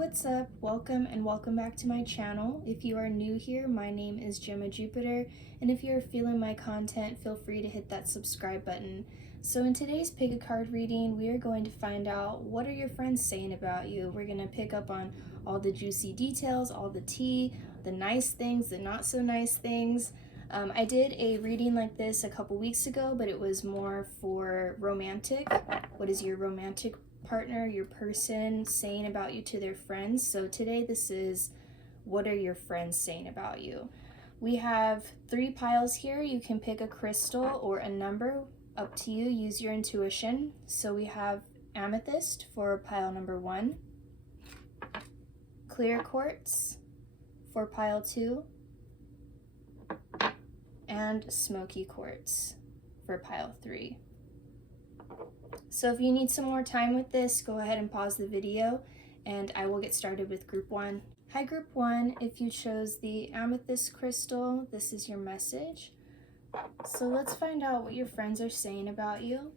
what's up? Welcome and welcome back to my channel. If you are new here, my name is Gemma Jupiter, and if you're feeling my content, feel free to hit that subscribe button. So in today's pick a card reading, we are going to find out what are your friends saying about you. We're going to pick up on all the juicy details, all the tea, the nice things, the not so nice things. I did a reading like this a couple weeks ago, but it was more for romantic. What is your romantic partner, your person saying about you to their friends? So today this is what are your friends saying about you. We have 3 piles here. You can pick a crystal or a number, up to you, use your intuition. So we have amethyst for pile number 1, clear quartz for pile 2, and smoky quartz for pile 3. So if you need some more time with this, go ahead and pause the video and I will get started with group 1. Hi group 1, if you chose the amethyst crystal, this is your message. So let's find out what your friends are saying about you.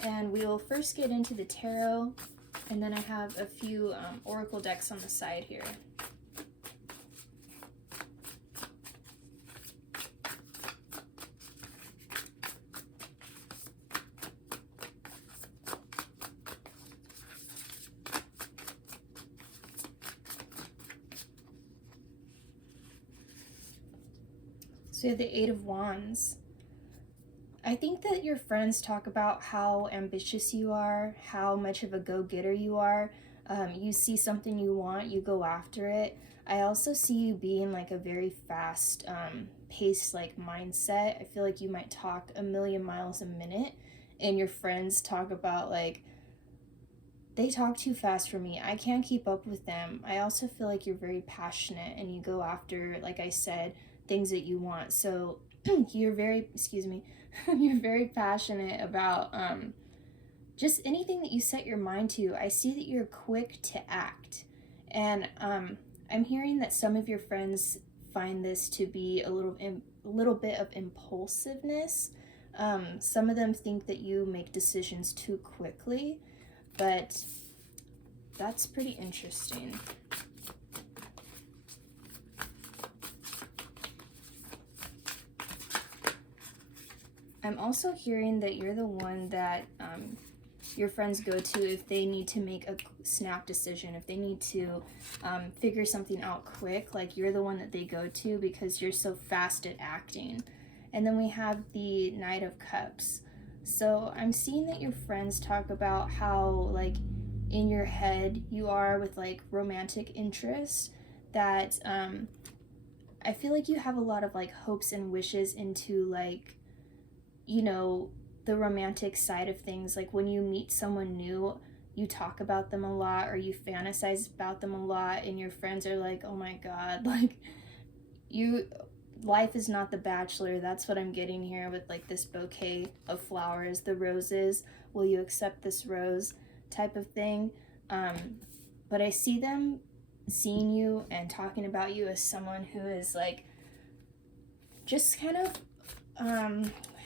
And we will first get into the tarot, and then I have a few oracle decks on the side here. So you have the 8 of Wands. I think that your friends talk about how ambitious you are, how much of a go-getter you are. You see something you want, you go after it. I also see you being like a very fast paced like mindset. I feel like you might talk a million miles a minute, and your friends talk about like, they talk too fast for me. I can't keep up with them. I also feel like you're very passionate and you go after, like I said, things that you want. So you're very, you're very passionate about just anything that you set your mind to. I see that you're quick to act. And I'm hearing that some of your friends find this to be a little bit of impulsiveness. Some of them think that you make decisions too quickly, but that's pretty interesting. I'm also hearing that you're the one that your friends go to if they need to make a snap decision, if they need to figure something out quick. Like, you're the one that they go to because you're so fast at acting. And then we have the Knight of Cups. So I'm seeing that your friends talk about how, like, in your head you are with like romantic interests, that I feel like you have a lot of like hopes and wishes into, like, you know, the romantic side of things. Like when you meet someone new, you talk about them a lot, or you fantasize about them a lot, and your friends are like, oh my god, like, life is not the Bachelor. That's what I'm getting here with like this bouquet of flowers, the roses. Will you accept this rose type of thing? But I see them seeing you and talking about you as someone who is like just kind of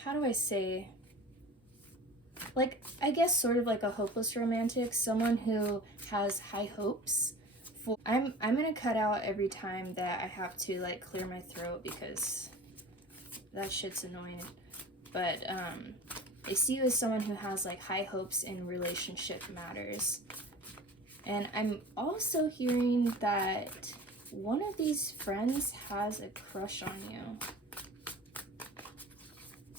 how do I say, like, I guess sort of like a hopeless romantic, someone who has high hopes for. I'm gonna cut out every time that I have to like clear my throat because that shit's annoying. But I see you as someone who has like high hopes in relationship matters. And I'm also hearing that one of these friends has a crush on you.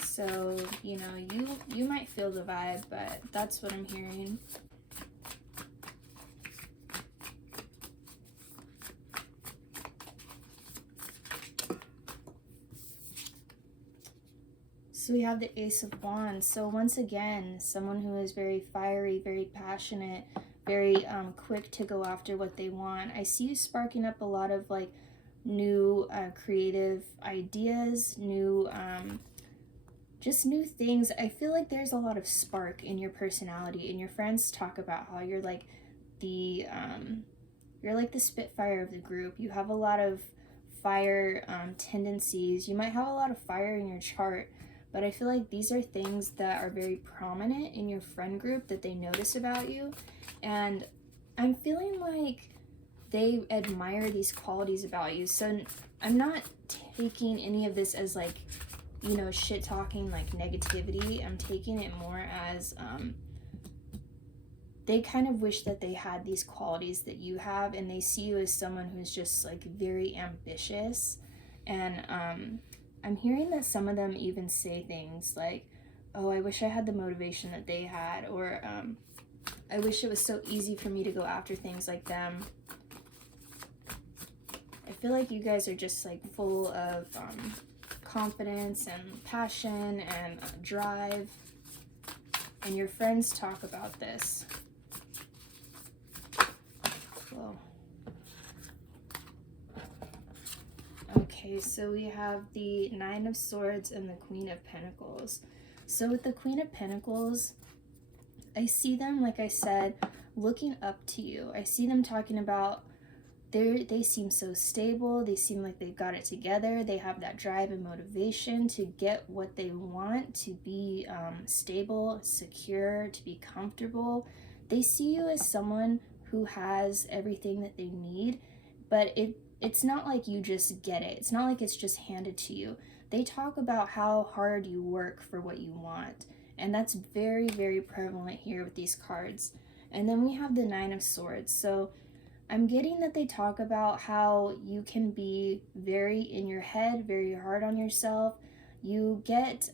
So, you know, you might feel the vibe, but that's what I'm hearing. So we have the Ace of Wands. So once again, someone who is very fiery, very passionate, very quick to go after what they want. I see you sparking up a lot of like new creative ideas, new just new things. I feel like there's a lot of spark in your personality, and your friends talk about how you're like the spitfire of the group. You have a lot of fire tendencies. You might have a lot of fire in your chart, but I feel like these are things that are very prominent in your friend group that they notice about you. And I'm feeling like they admire these qualities about you. So I'm not taking any of this as like, you know, shit talking, like negativity. I'm taking it more as they kind of wish that they had these qualities that you have, and they see you as someone who's just like very ambitious. And I'm hearing that some of them even say things like, oh, I wish I had the motivation that they had, or I wish it was so easy for me to go after things like them. I feel like you guys are just like full of confidence and passion and drive, and your friends talk about this. Whoa. Okay, so we have the Nine of Swords and the Queen of Pentacles. So with the Queen of Pentacles, I see them, like I said, looking up to you. I see them talking about they seem so stable. They seem like they've got it together. They have that drive and motivation to get what they want, to be stable, secure, to be comfortable. They see you as someone who has everything that they need, but it's not like you just get it. It's not like it's just handed to you. They talk about how hard you work for what you want, and that's very, very prevalent here with these cards. And then we have the Nine of Swords. So I'm getting that they talk about how you can be very in your head, very hard on yourself. You get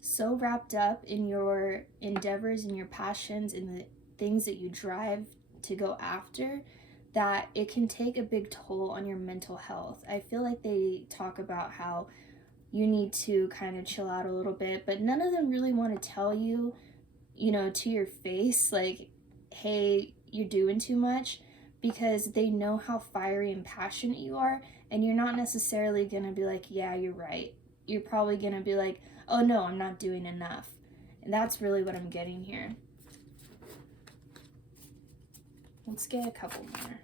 so wrapped up in your endeavors and your passions and the things that you drive to go after that it can take a big toll on your mental health. I feel like they talk about how you need to kind of chill out a little bit, but none of them really want to tell you, you know, to your face, like, hey, you're doing too much, because they know how fiery and passionate you are, and you're not necessarily gonna be like, yeah, you're right. You're probably gonna be like, oh no, I'm not doing enough. And that's really what I'm getting here. Let's get a couple more.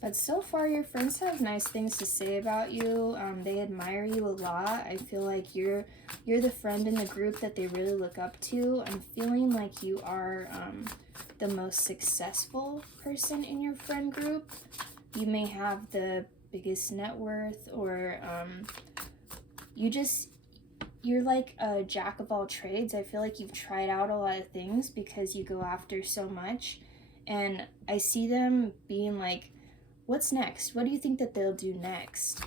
But so far, your friends have nice things to say about you. They admire you a lot. I feel like you're the friend in the group that they really look up to. I'm feeling like you are the most successful person in your friend group. You may have the biggest net worth, or you're like a jack of all trades. I feel like you've tried out a lot of things because you go after so much. And I see them being like, what's next? What do you think that they'll do next?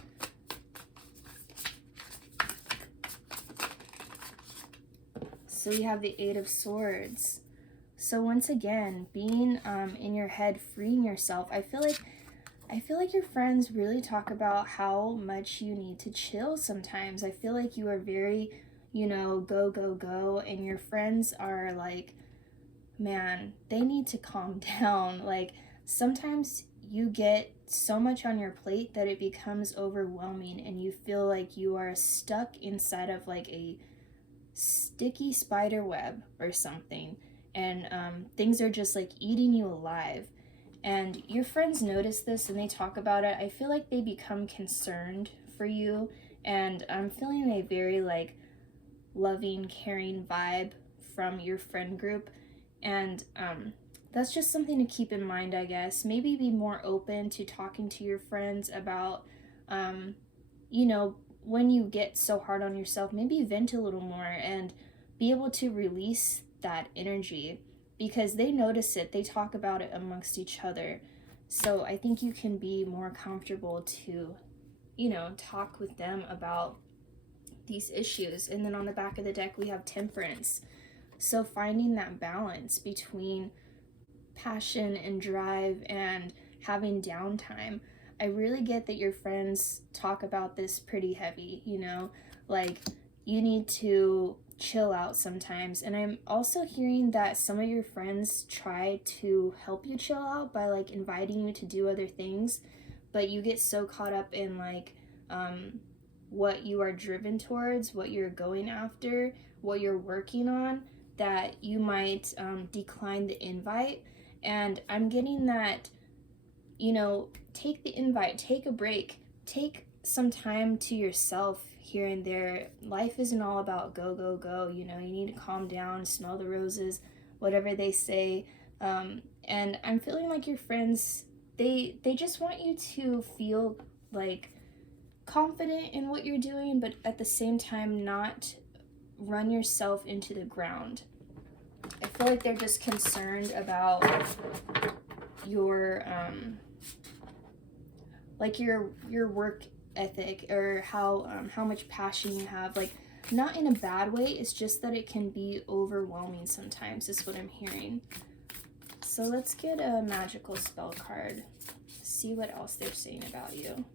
So we have the Eight of Swords. So once again, being in your head, freeing yourself. I feel like your friends really talk about how much you need to chill sometimes. I feel like you are very, you know, go, go, go. And your friends are like, man, they need to calm down. Like, sometimes you get so much on your plate that it becomes overwhelming, and you feel like you are stuck inside of like a sticky spider web or something, and things are just like eating you alive. And your friends notice this and they talk about it. I feel like they become concerned for you, and I'm feeling a very like loving, caring vibe from your friend group. And that's just something to keep in mind, I guess. Maybe be more open to talking to your friends about, you know, when you get so hard on yourself, maybe vent a little more and be able to release that energy, because they notice it. They talk about it amongst each other. So I think you can be more comfortable to, you know, talk with them about these issues. And then on the back of the deck, we have Temperance. So finding that balance between passion and drive and having downtime. I really get that your friends talk about this pretty heavy, you know, like you need to chill out sometimes. And I'm also hearing that some of your friends try to help you chill out by like inviting you to do other things, but you get so caught up in like what you are driven towards, what you're going after, what you're working on, that you might decline the invite. And I'm getting that, you know, take the invite, take a break, take some time to yourself here and there. Life isn't all about go, go, go. You know, you need to calm down, smell the roses, whatever they say. And I'm feeling like your friends, they just want you to feel like confident in what you're doing, but at the same time not run yourself into the ground. I feel like they're just concerned about your like your work ethic, or how much passion you have. Like, not in a bad way, it's just that it can be overwhelming sometimes, is what I'm hearing. So let's get a magical spell card, see what else they're saying about you.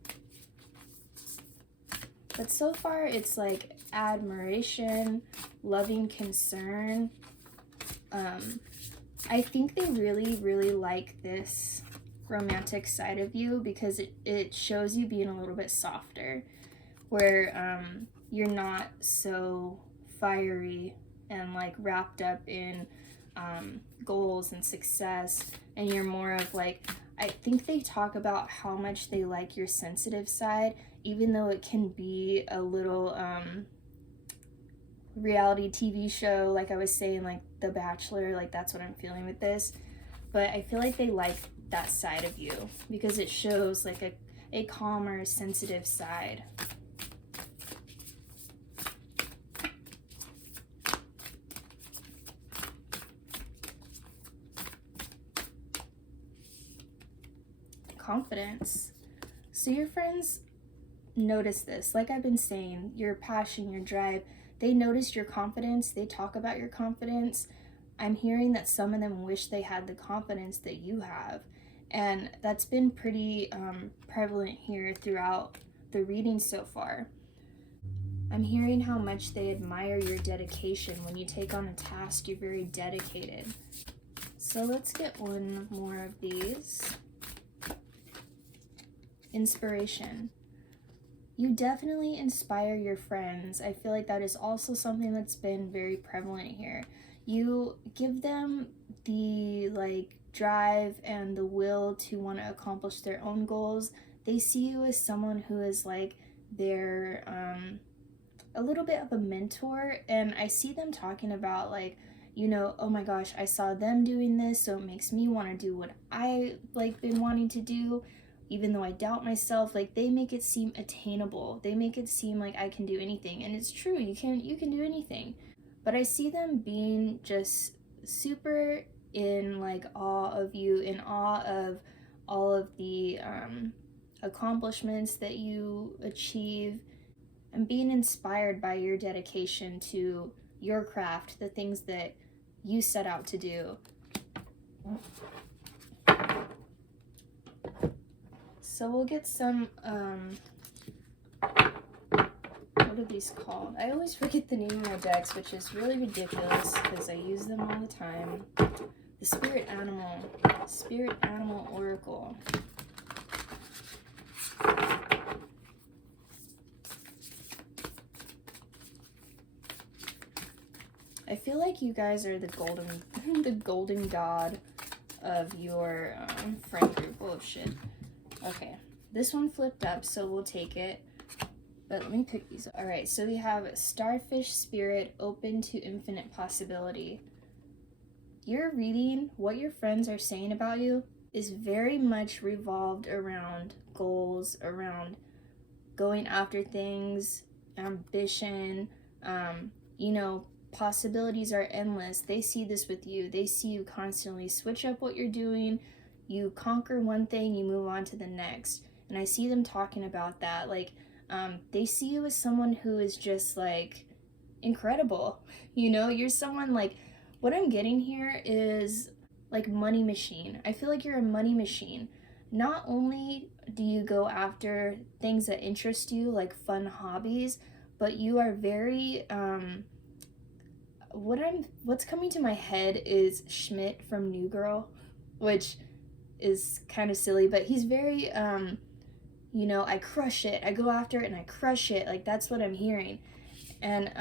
But so far it's like admiration, loving concern. I think they really, really like this romantic side of you, because it shows you being a little bit softer, where you're not so fiery and like wrapped up in goals and success, and you're more of like, I think they talk about how much they like your sensitive side, even though it can be a little reality TV show, like I was saying, like The Bachelor, like that's what I'm feeling with this. But I feel like they like that side of you because it shows like a calmer, sensitive side. Confidence. So your friends notice this. Like I've been saying, your passion, your drive, they notice your confidence. They talk about your confidence. I'm hearing that some of them wish they had the confidence that you have. And that's been pretty prevalent here throughout the reading so far. I'm hearing how much they admire your dedication. When you take on a task, you're very dedicated. So let's get one more of these. Inspiration. You definitely inspire your friends. I feel like that is also something that's been very prevalent here. You give them the like drive and the will to want to accomplish their own goals. They see you as someone who is like their a little bit of a mentor, and I see them talking about like, you know, oh my gosh, I saw them doing this, so it makes me want to do what I like been wanting to do. Even though I doubt myself, like they make it seem attainable. They make it seem like I can do anything. And it's true, you can do anything. But I see them being just super in like awe of you, in awe of all of the accomplishments that you achieve, and being inspired by your dedication to your craft, the things that you set out to do. So we'll get some, what are these called? I always forget the name of my decks, which is really ridiculous because I use them all the time. The Spirit Animal Oracle. I feel like you guys are the golden god of your friend group. Oh shit. Okay, this one flipped up, so we'll take it. But let me pick these up. All right, so we have Starfish Spirit, open to infinite possibility. Your reading, what your friends are saying about you, is very much revolved around goals, around going after things, ambition. You know, possibilities are endless. They see this with you. They see you constantly switch up what you're doing. You conquer one thing, you move on to the next. And I see them talking about that. Like, they see you as someone who is just like incredible. You know, you're someone like, what I'm getting here is like money machine. I feel like you're a money machine. Not only do you go after things that interest you, like fun hobbies, but you are very, what's coming to my head is Schmidt from New Girl, which is kind of silly, but he's very, you know, I crush it. I go after it and I crush it. Like, that's what I'm hearing. And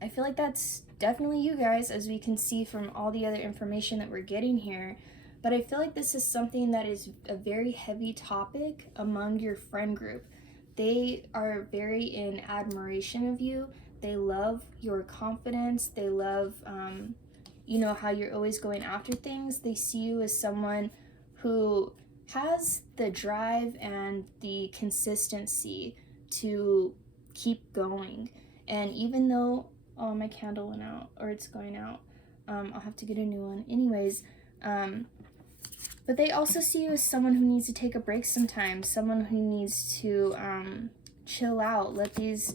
I feel like that's definitely you guys, as we can see from all the other information that we're getting here. But I feel like this is something that is a very heavy topic among your friend group. They are very in admiration of you. They love your confidence. They love, how you're always going after things. They see you as someone who has the drive and the consistency to keep going. And even though, oh, my candle went out, or it's going out, I'll have to get a new one. Anyways, but they also see you as someone who needs to take a break sometimes, someone who needs to chill out, let these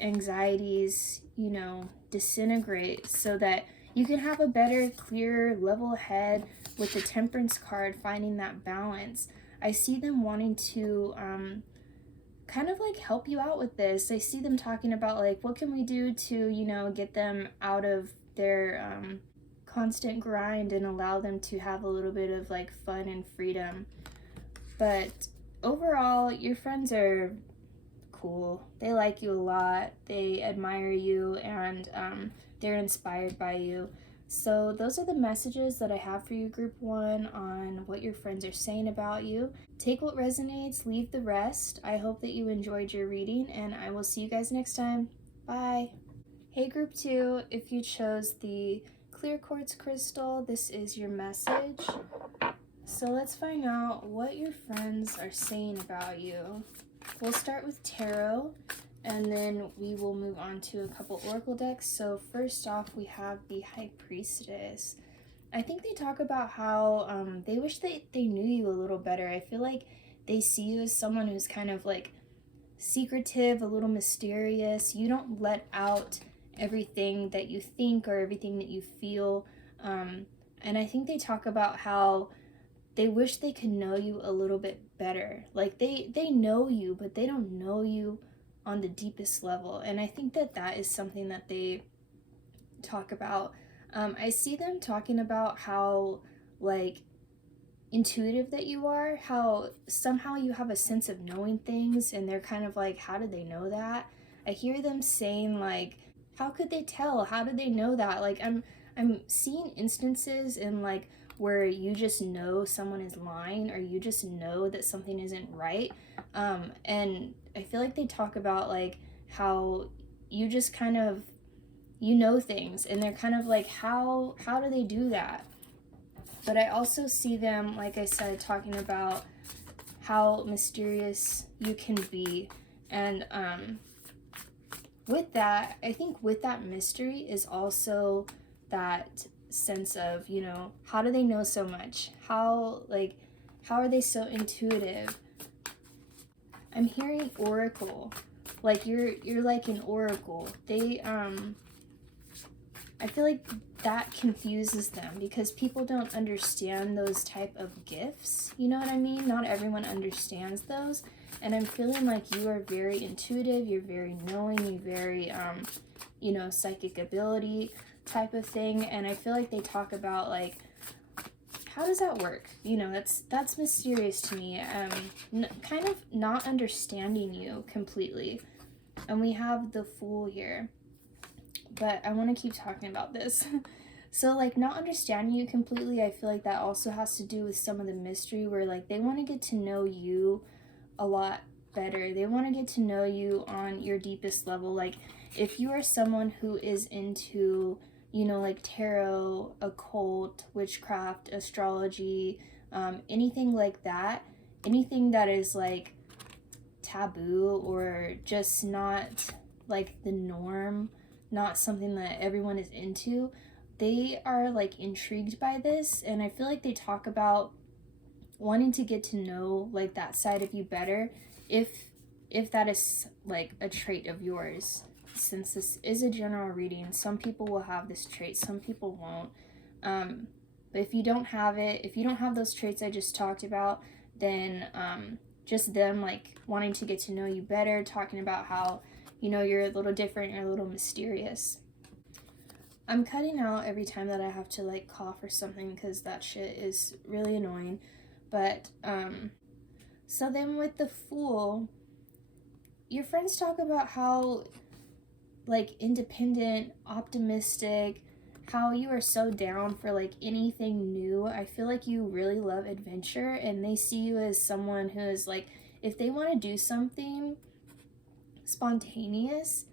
anxieties, disintegrate so that you can have a better, clearer, level head with the Temperance card, finding that balance. I see them wanting to kind of like help you out with this. I see them talking about like, what can we do to, get them out of their constant grind and allow them to have a little bit of like fun and freedom. But overall, your friends are cool. They like you a lot. They admire you, and they're inspired by you. So those are the messages that I have for you, Group 1, on what your friends are saying about you. Take what resonates, leave the rest. I hope that you enjoyed your reading, and I will see you guys next time. Bye. Hey, Group 2, if you chose the clear quartz crystal, this is your message. So let's find out what your friends are saying about you. We'll start with tarot, and then we will move on to a couple oracle decks. So first off, we have the High Priestess. I think they talk about how they wish they knew you a little better. I feel like they see you as someone who's kind of like secretive, a little mysterious. You don't let out everything that you think or everything that you feel. And I think they talk about how they wish they could know you a little bit better. Like they know you, but they don't know you on the deepest level. And I think that is something that they talk about. I see them talking about how like intuitive that you are, how somehow you have a sense of knowing things, and they're kind of like, how did they know that? I hear them saying like, how could they tell? How did they know that? Like I'm seeing instances in like where you just know someone is lying, or you just know that something isn't right. And I feel like they talk about like how you just kind of, things, and they're kind of like, how do they do that? But I also see them, like I said, talking about how mysterious you can be. And with that, I think with that mystery is also that sense of, how do they know so much? How are they so intuitive? I'm hearing oracle. Like you're like an oracle. They I feel like that confuses them because people don't understand those type of gifts. You know what I mean? Not everyone understands those. And I'm feeling like you are very intuitive, you're very knowing, you're very, psychic ability type of thing. And I feel like they talk about like, how does that work? That's mysterious to me. Kind of not understanding you completely. And we have the Fool here. But I want to keep talking about this. So like not understanding you completely, I feel like that also has to do with some of the mystery where like they want to get to know you a lot better. They want to get to know you on your deepest level. Like if you are someone who is into, like tarot, occult, witchcraft, astrology, anything like that, anything that is like taboo or just not like the norm, not something that everyone is into, they are like intrigued by this. And I feel like they talk about wanting to get to know like that side of you better, if that is like a trait of yours. Since this is a general reading, some people will have this trait, some people won't. But if you don't have it, if you don't have those traits I just talked about, then just them like wanting to get to know you better, talking about how you're a little different, you're a little mysterious. I'm cutting out every time that I have to like cough or something because that shit is really annoying. But so then with the Fool, your friends talk about how like independent, optimistic, how you are so down for like anything new. I feel like you really love adventure, and they see you as someone who is like, if they want to do something, spontaneous.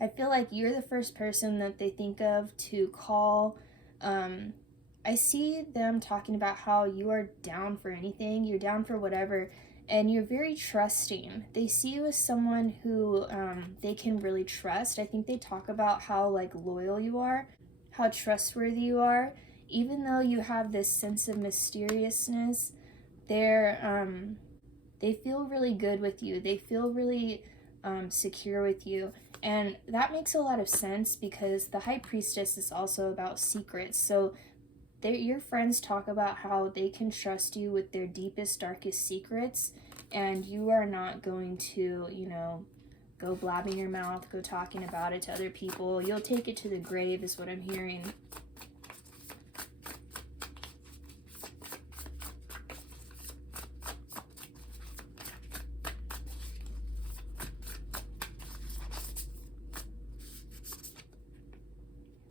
I feel like you're the first person that they think of to call. I see them talking about how you are down for anything, you're down for whatever, and you're very trusting. They see you as someone who they can really trust. I think they talk about how like loyal you are, how trustworthy you are. Even though you have this sense of mysteriousness, they feel really good with you. They feel really secure with you. And that makes a lot of sense because the high priestess is also about secrets. So your friends talk about how they can trust you with their deepest, darkest secrets, and you are not going to, go blabbing your mouth, go talking about it to other people. You'll take it to the grave, is what I'm hearing.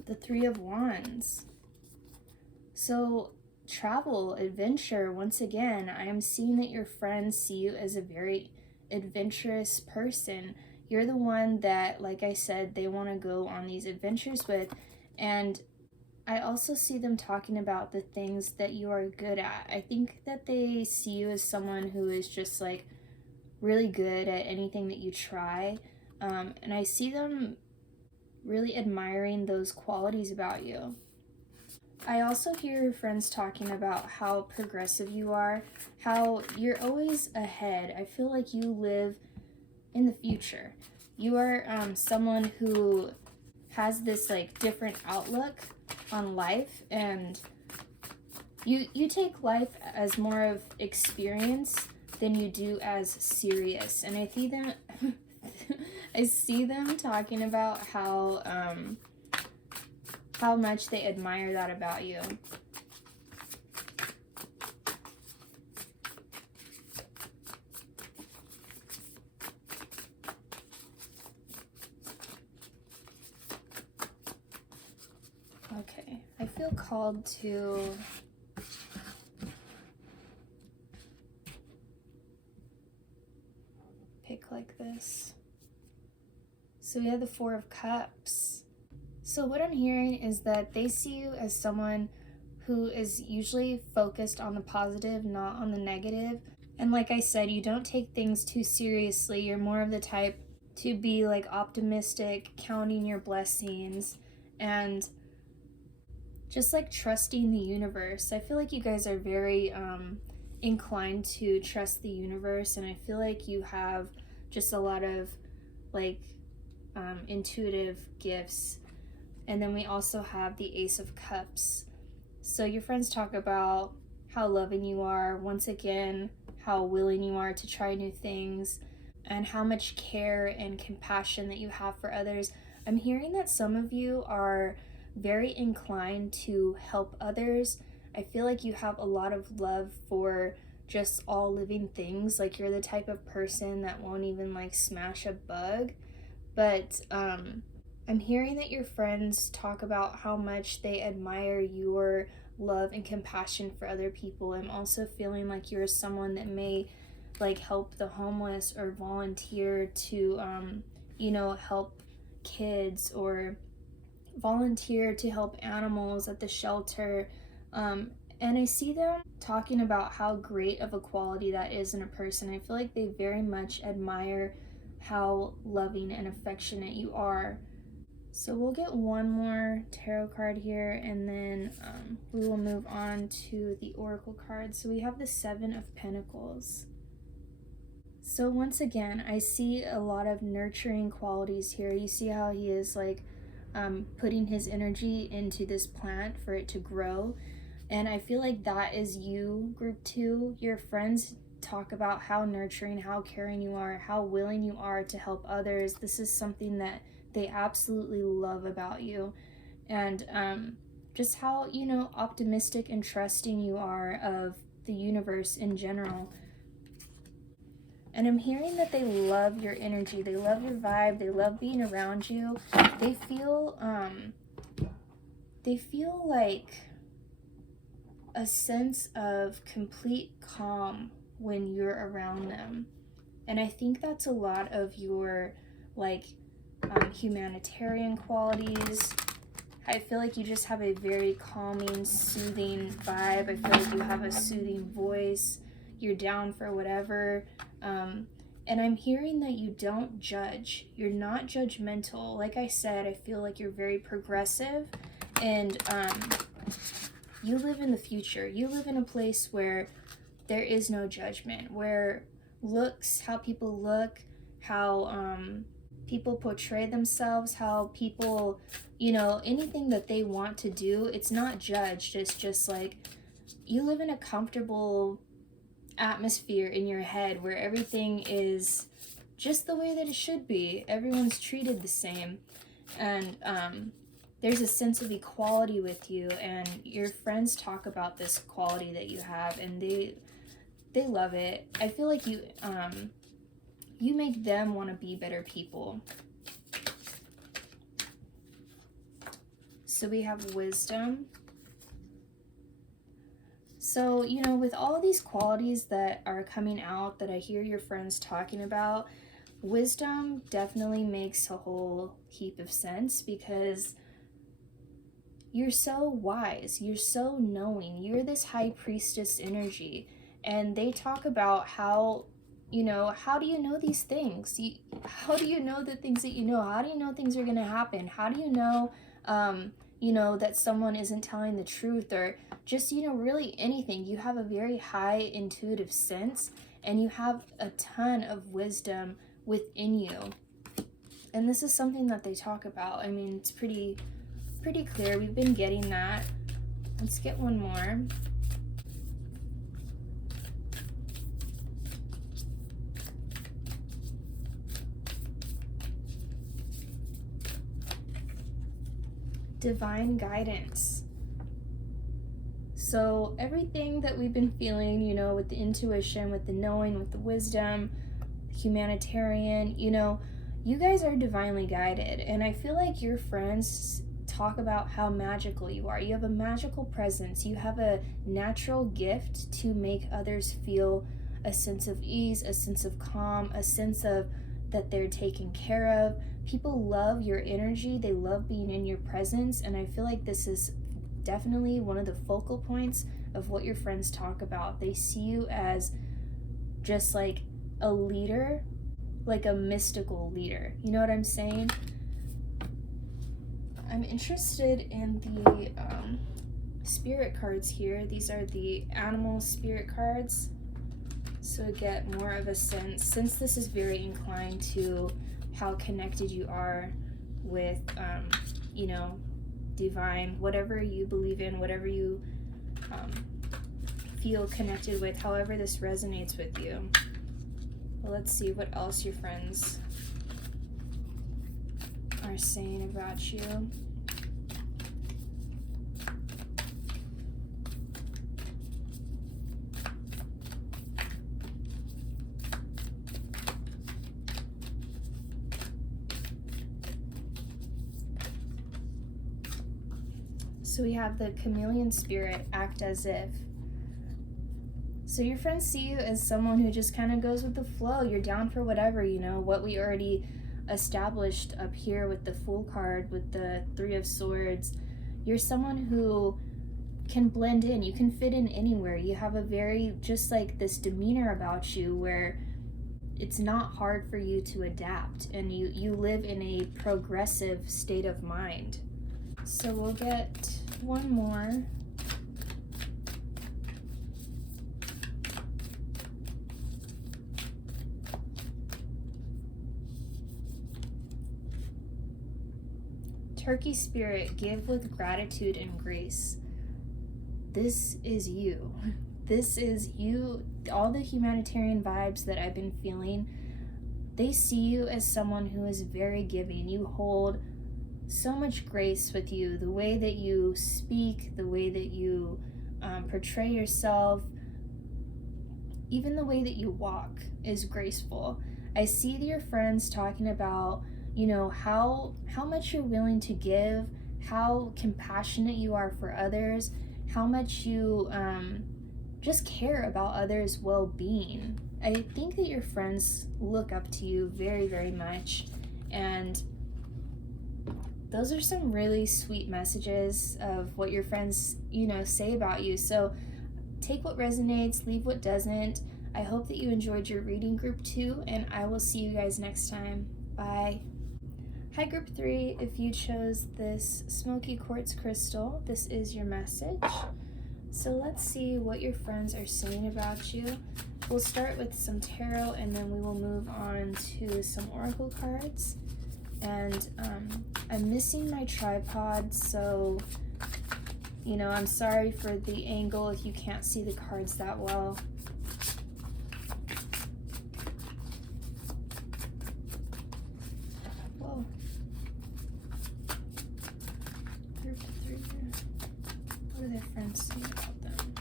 The Three of Wands. So, travel, adventure, once again, I am seeing that your friends see you as a very adventurous person. You're the one that, like I said, they want to go on these adventures with. And I also see them talking about the things that you are good at. I think that they see you as someone who is just like really good at anything that you try. And I see them really admiring those qualities about you. I also hear your friends talking about how progressive you are, how you're always ahead. I feel like you live in the future. You are someone who has this like different outlook on life, and you take life as more of experience than you do as serious. And I see them I see them talking about how much they admire that about you. Okay, I feel called to pick like this. So we have the Four of Cups. So what I'm hearing is that they see you as someone who is usually focused on the positive, not on the negative. And like I said, you don't take things too seriously. You're more of the type to be like optimistic, counting your blessings, and just like trusting the universe. I feel like you guys are very inclined to trust the universe, and I feel like you have just a lot of like intuitive gifts. And then we also have the Ace of Cups. So your friends talk about how loving you are, once again, how willing you are to try new things, and how much care and compassion that you have for others. I'm hearing that some of you are very inclined to help others. I feel like you have a lot of love for just all living things. Like you're the type of person that won't even like smash a bug. But I'm hearing that your friends talk about how much they admire your love and compassion for other people. I'm also feeling like you're someone that may like help the homeless or volunteer to help kids, or volunteer to help animals at the shelter. And I see them talking about how great of a quality that is in a person. I feel like they very much admire how loving and affectionate you are. So we'll get one more tarot card here, and then we will move on to the oracle card. So we have the Seven of Pentacles. So once again, I see a lot of nurturing qualities here. You see how he is like putting his energy into this plant for it to grow. And I feel like that is you, group 2. Your friends talk about how nurturing, how caring you are, how willing you are to help others. This is something that they absolutely love about you. And just how, optimistic and trusting you are of the universe in general. And I'm hearing that they love your energy, they love your vibe, they love being around you. They feel like a sense of complete calm when you're around them. And I think that's a lot of your like humanitarian qualities. I feel like you just have a very calming, soothing vibe. I feel like you have a soothing voice. You're down for whatever. And I'm hearing that you don't judge. You're not judgmental. Like I said, I feel like you're very progressive, and you live in the future. You live in a place where there is no judgment, where looks, how people look, how people portray themselves, how people, you know, anything that they want to do, it's not judged. It's just like you live in a comfortable atmosphere in your head where everything is just the way that it should be. Everyone's treated the same, and there's a sense of equality with you, and your friends talk about this quality that you have, and they love it. I feel like you make them want to be better people. So we have wisdom. So, you know, with all of these qualities that are coming out that I hear your friends talking about, wisdom definitely makes a whole heap of sense, because you're so wise, you're so knowing, you're this high priestess energy. And they talk about how, you know, how do you know these things? How do you know the things that you know? How do you know things are going to happen? How do you know, you know, that someone isn't telling the truth, or just, you know, really anything? You have a very high intuitive sense, and you have a ton of wisdom within you. And this is something that they talk about. I mean, it's pretty clear. We've been getting that. Let's get one more. Divine guidance. So everything that we've been feeling, you know, with the intuition, with the knowing, with the wisdom, humanitarian, you know, you guys are divinely guided. And I feel like your friends talk about how magical you are. You have a magical presence. You have a natural gift to make others feel a sense of ease, a sense of calm, a sense of that they're taken care of. People love your energy. They love being in your presence. And I feel like this is definitely one of the focal points of what your friends talk about. They see you as just like a leader, like a mystical leader. You know what I'm saying? I'm interested in the spirit cards here. These are the animal spirit cards. So I get more of a sense, since this is very inclined to how connected you are with, you know, divine, whatever you believe in, whatever you feel connected with, however this resonates with you. Well, let's see what else your friends are saying about you. So we have the chameleon spirit, act as if. So your friends see you as someone who just kind of goes with the flow. You're down for whatever, you know, what we already established up here with the Fool card, with the Three of Swords. You're someone who can blend in. You can fit in anywhere. You have a very, just like this demeanor about you where it's not hard for you to adapt, and you live in a progressive state of mind. So we'll get one more. Turkey spirit, give with gratitude and grace. This is you. This is you. All the humanitarian vibes that I've been feeling, they see you as someone who is very giving. You hold so much grace with you. The way that you speak, the way that you portray yourself, even the way that you walk is graceful. I see your friends talking about, you know, how much you're willing to give, how compassionate you are for others, how much you just care about others' well-being. I think that your friends look up to you very, very much, And those are some really sweet messages of what your friends, say about you. So take what resonates, leave what doesn't. I hope that you enjoyed your reading, group 2, and I will see you guys next time. Bye. Hi, group 3. If you chose this smoky quartz crystal, this is your message. So let's see what your friends are saying about you. We'll start with some tarot, and then we will move on to some oracle cards. And I'm missing my tripod, so I'm sorry for the angle if you can't see the cards that well. Whoa. Group 3. What do their friends say about them?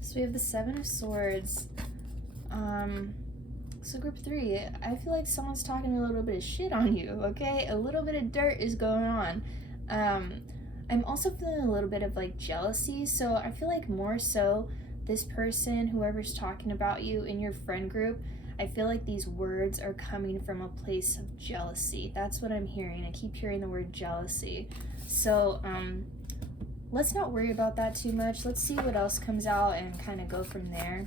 So we have the 7 of Swords. So group 3, I feel like someone's talking a little bit of shit on you, okay? A little bit of dirt is going on. I'm also feeling a little bit of like jealousy, so I feel like more so this person, whoever's talking about you in your friend group, I feel like these words are coming from a place of jealousy. That's what I'm hearing. I keep hearing the word jealousy. So let's not worry about that too much. Let's see what else comes out and kind of go from there.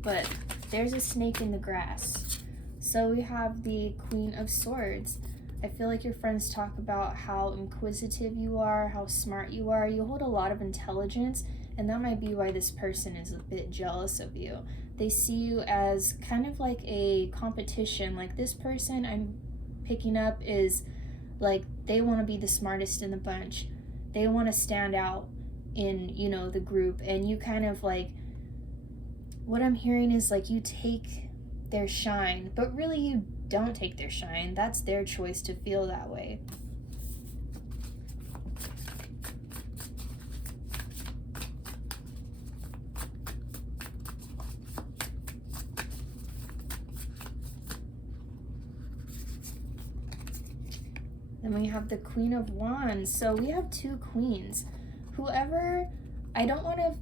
But there's a snake in the grass. So we have the Queen of Swords. I feel like your friends talk about how inquisitive you are, how smart you are. You hold a lot of intelligence, and that might be why this person is a bit jealous of you. They see you as kind of like a competition. Like this person I'm picking up is like they want to be the smartest in the bunch. They want to stand out in, the group, and you kind of like, what I'm hearing is like you take their shine, but really you don't take their shine. That's their choice to feel that way. Then we have the Queen of Wands. So we have 2 queens. Whoever, I don't want to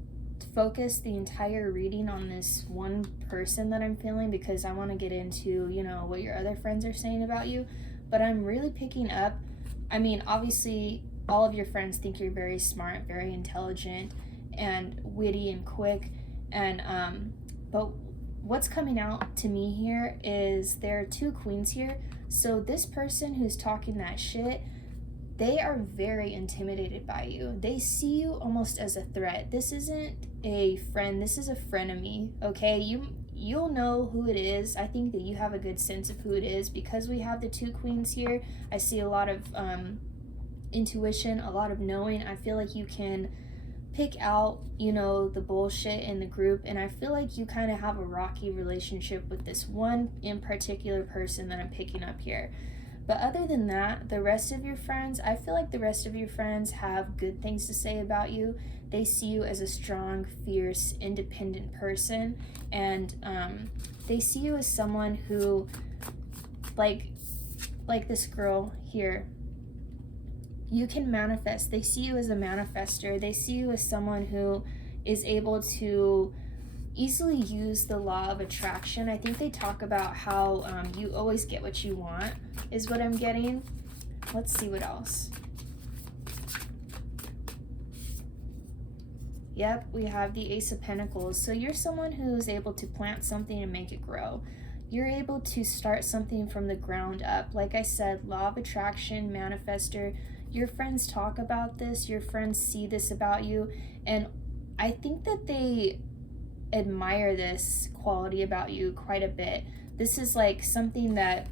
focus the entire reading on this one person that I'm feeling because I want to get into, what your other friends are saying about you. But I'm really picking up, obviously all of your friends think you're very smart, very intelligent, and witty and quick. And, but what's coming out to me here is there are 2 queens here. So this person who's talking that shit, they are very intimidated by you. They see you almost as a threat. This isn't a friend, this is a frenemy, okay? You'll know who it is. I think that you have a good sense of who it is because we have the 2 queens here. I see a lot of intuition, a lot of knowing. I feel like you can pick out, the bullshit in the group, and I feel like you kind of have a rocky relationship with this one in particular person that I'm picking up here. But other than that, the rest of your friends, I feel like the rest of your friends have good things to say about you. They see you as a strong, fierce, independent person, and they see you as someone who, like this girl here, you can manifest. They see you as a manifester. They see you as someone who is able to easily use the law of attraction. I think they talk about how you always get what you want, is what I'm getting. Let's see what else. Yep, we have the Ace of Pentacles. So you're someone who is able to plant something and make it grow. You're able to start something from the ground up. Like I said, law of attraction, manifester. Your friends talk about this. Your friends see this about you. And I think that they admire this quality about you quite a bit. This is like something that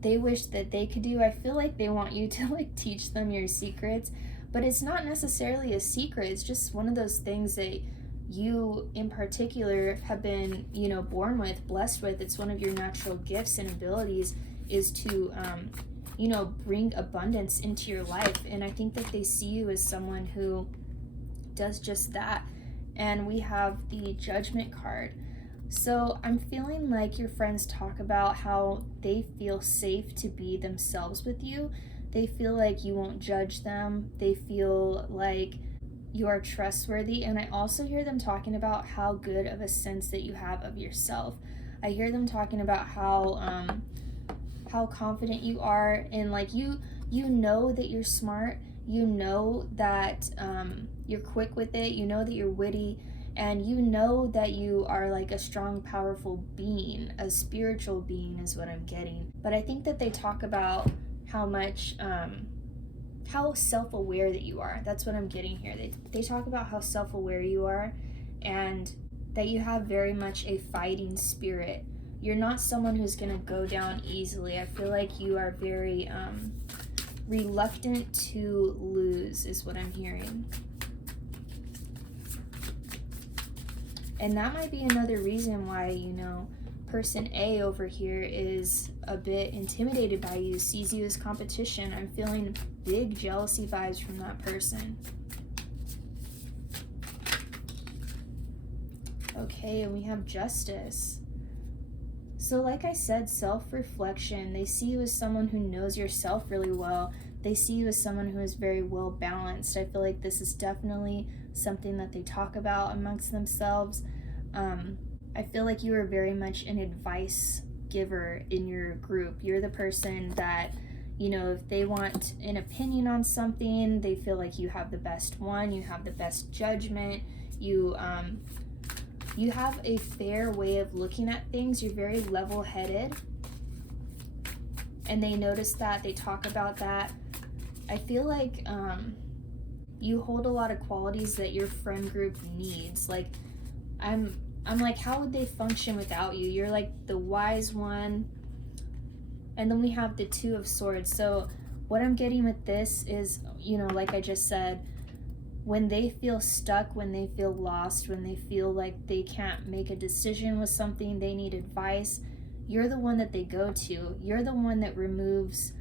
they wish that they could do. I feel like they want you to like teach them your secrets, but it's not necessarily a secret. It's just one of those things that you in particular have been, born with, blessed with. It's one of your natural gifts and abilities is to, bring abundance into your life. And I think that they see you as someone who does just that. And we have the Judgment card. So I'm feeling like your friends talk about how they feel safe to be themselves with you. They feel like you won't judge them. They feel like you are trustworthy, and I also hear them talking about how good of a sense that you have of yourself. I hear them talking about how confident you are, and like you know that you're smart, you know that you're quick with it, you know that you're witty, and you know that you are like a strong, powerful being, a spiritual being is what I'm getting. But I think that they talk about how much how self-aware that you are. That's what I'm getting here. They talk about how self-aware you are, and that you have very much a fighting spirit. You're not someone who's going to go down easily. I feel like you are very reluctant to lose is what I'm hearing. And that might be another reason why, you know, person A over here is a bit intimidated by you, sees you as competition. I'm feeling big jealousy vibes from that person. Okay, and we have justice. So like I said, self-reflection. They see you as someone who knows yourself really well. They see you as someone who is very well balanced. I feel like this is definitely something that they talk about amongst themselves. I feel like you are very much an advice giver in your group. You're the person that, you know, if they want an opinion on something, they feel like you have the best one, you have the best judgment, you have a fair way of looking at things. You're very level-headed, and they notice that, they talk about that. I feel like you hold a lot of qualities that your friend group needs. Like I'm like, how would they function without you? You're like the wise one. And then we have the Two of Swords. So what I'm getting with this is, you know, like I just said, when they feel stuck, when they feel lost, when they feel like they can't make a decision with something, they need advice, you're the one that they go to. You're the one that removes,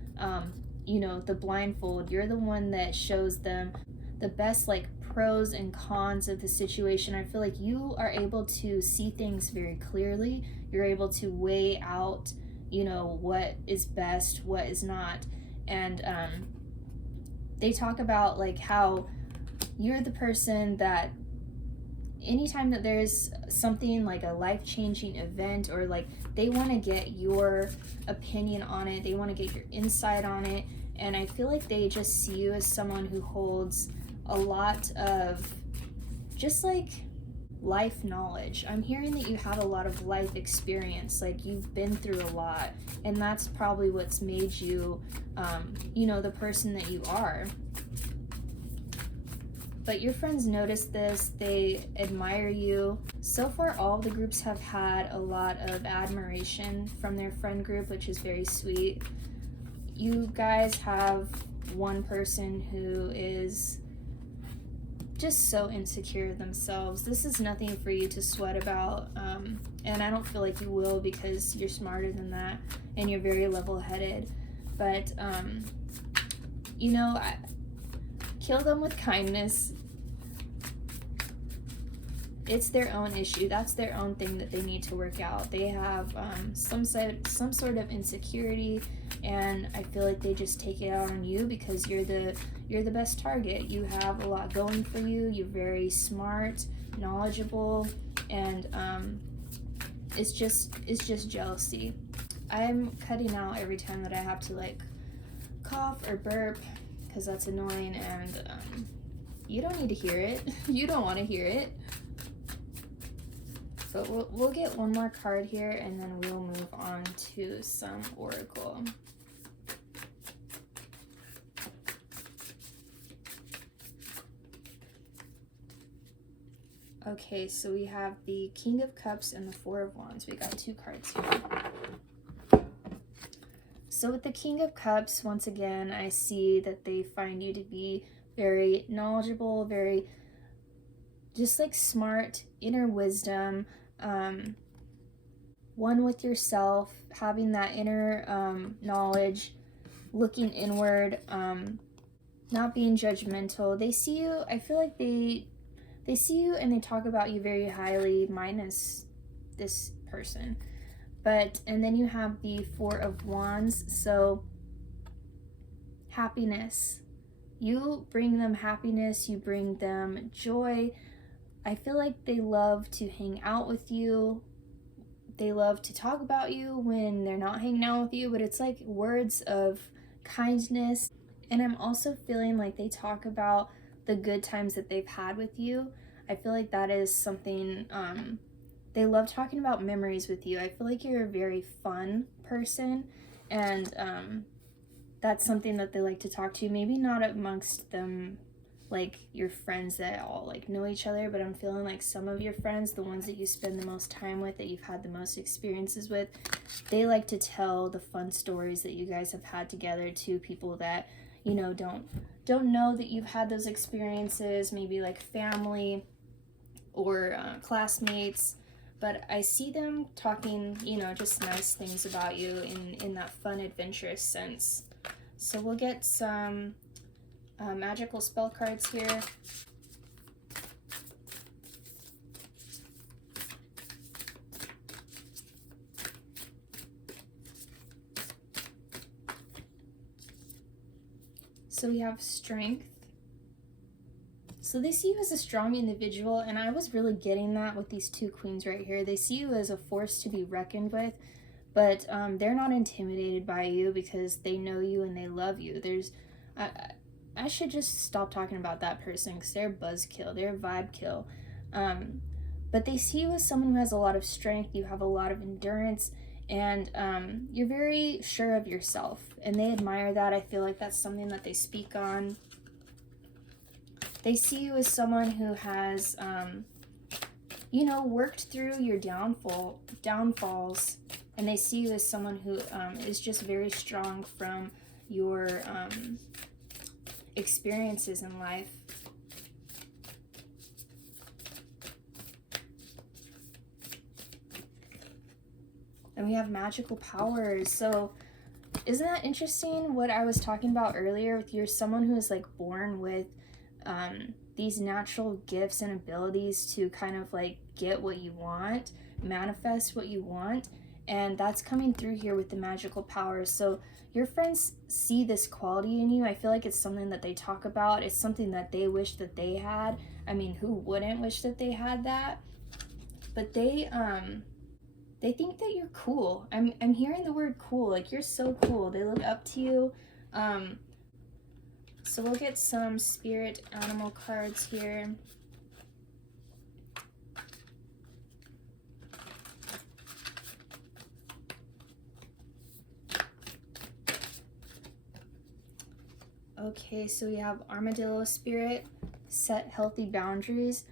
you know, the blindfold. You're the one that shows them the best, like, pros and cons of the situation. I feel like you are able to see things very clearly. You're able to weigh out, you know, what is best, what is not. And they talk about like how you're the person that anytime that there's something like a life-changing event, or like they want to get your opinion on it, they want to get your insight on it, and I feel like they just see you as someone who holds a lot of just like life knowledge. I'm hearing that you have a lot of life experience, like you've been through a lot, and that's probably what's made you you know, the person that you are. But your friends notice this, they admire you. So far, all the groups have had a lot of admiration from their friend group, which is very sweet. You guys have one person who is just so insecure of themselves. This is nothing for you to sweat about, and I don't feel like you will, because you're smarter than that and you're very level-headed. But you know, kill them with kindness. It's their own issue. That's their own thing that they need to work out. They have some sort of insecurity, and I feel like they just take it out on you because you're the best target. You have a lot going for you. You're very smart, knowledgeable, and it's just jealousy. I'm cutting out every time that I have to like cough or burp, because that's annoying, and you don't need to hear it. You don't want to hear it. But we'll get one more card here, and then we'll move on to some oracle. Okay, so we have the King of Cups and the Four of Wands. We got two cards here. So with the King of Cups, once again, I see that they find you to be very knowledgeable, very just like smart, inner wisdom, one with yourself, having that inner knowledge, looking inward, not being judgmental. They see you, I feel like they see you and they talk about you very highly, minus this person. But, and then you have the Four of Wands, so happiness. You bring them happiness, you bring them joy. I feel like they love to hang out with you. They love to talk about you when they're not hanging out with you, but it's like words of kindness. And I'm also feeling like they talk about the good times that they've had with you. I feel like that is something, they love talking about memories with you. I feel like you're a very fun person, and that's something that they like to talk to. Maybe not amongst them, like your friends that all like know each other, but I'm feeling like some of your friends, the ones that you spend the most time with, that you've had the most experiences with, they like to tell the fun stories that you guys have had together to people that, you know, don't know that you've had those experiences, maybe like family or classmates. But I see them talking, you know, just nice things about you in that fun, adventurous sense. So we'll get some magical spell cards here. So we have strength. So they see you as a strong individual, and I was really getting that with these two queens right here. They see you as a force to be reckoned with, but they're not intimidated by you because they know you and they love you. I should just stop talking about that person because they're a buzzkill, they're a vibe kill. But they see you as someone who has a lot of strength, you have a lot of endurance, and you're very sure of yourself, and they admire that. I feel like that's something that they speak on. They see you as someone who has, you know, worked through your downfalls, and they see you as someone who is just very strong from your experiences in life. And we have magical powers. So isn't that interesting what I was talking about earlier with you're someone who is like born with these natural gifts and abilities to kind of like get what you want, manifest what you want, and that's coming through here with the magical powers. So your friends see this quality in you. I feel like it's something that they talk about. It's something that they wish that they had. I mean, who wouldn't wish that they had that? But they think that you're cool. I'm hearing the word cool. Like, you're so cool. They look up to you. So we'll get some spirit animal cards here. Okay, so we have armadillo spirit, set healthy boundaries.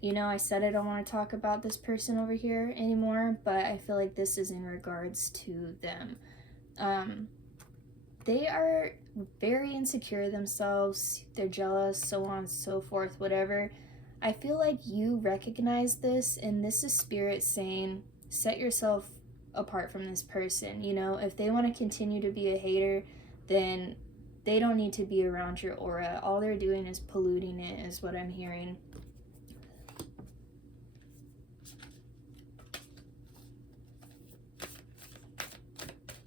You know, I said I don't want to talk about this person over here anymore, but I feel like this is in regards to them. They are very insecure themselves, they're jealous, so on and so forth, whatever. I feel like you recognize this, and this is spirit saying, set yourself apart from this person. You know, if they want to continue to be a hater, then they don't need to be around your aura. All they're doing is polluting it, is what I'm hearing.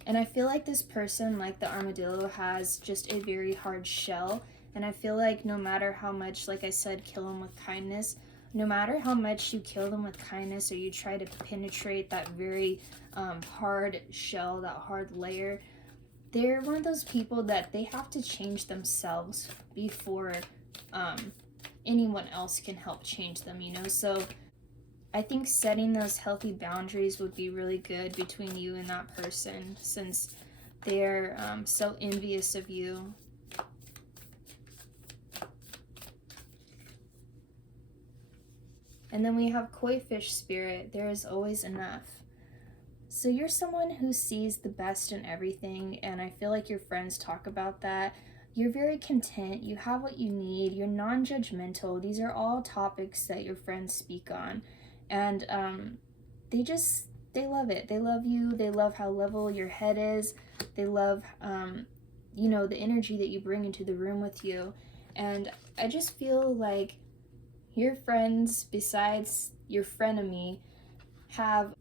And I feel like this person, like the armadillo, has just a very hard shell. And I feel like no matter how much, like I said, kill them with kindness, no matter how much you kill them with kindness or you try to penetrate that very hard shell, that hard layer, they're one of those people that they have to change themselves before anyone else can help change them, you know? So I think setting those healthy boundaries would be really good between you and that person, since they're so envious of you. And then we have koi fish spirit. There is always enough. So you're someone who sees the best in everything, and I feel like your friends talk about that. You're very content. You have what you need. You're non-judgmental. These are all topics that your friends speak on. And they love it. They love you. They love how level your head is. They love, you know, the energy that you bring into the room with you. And I just feel like your friends, besides your frenemy, have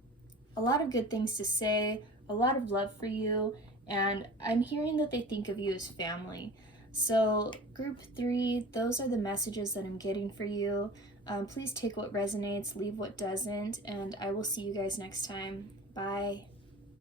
a lot of good things to say, a lot of love for you, and I'm hearing that they think of you as family. So, group 3, those are the messages that I'm getting for you. Please take what resonates, leave what doesn't, and I will see you guys next time. Bye.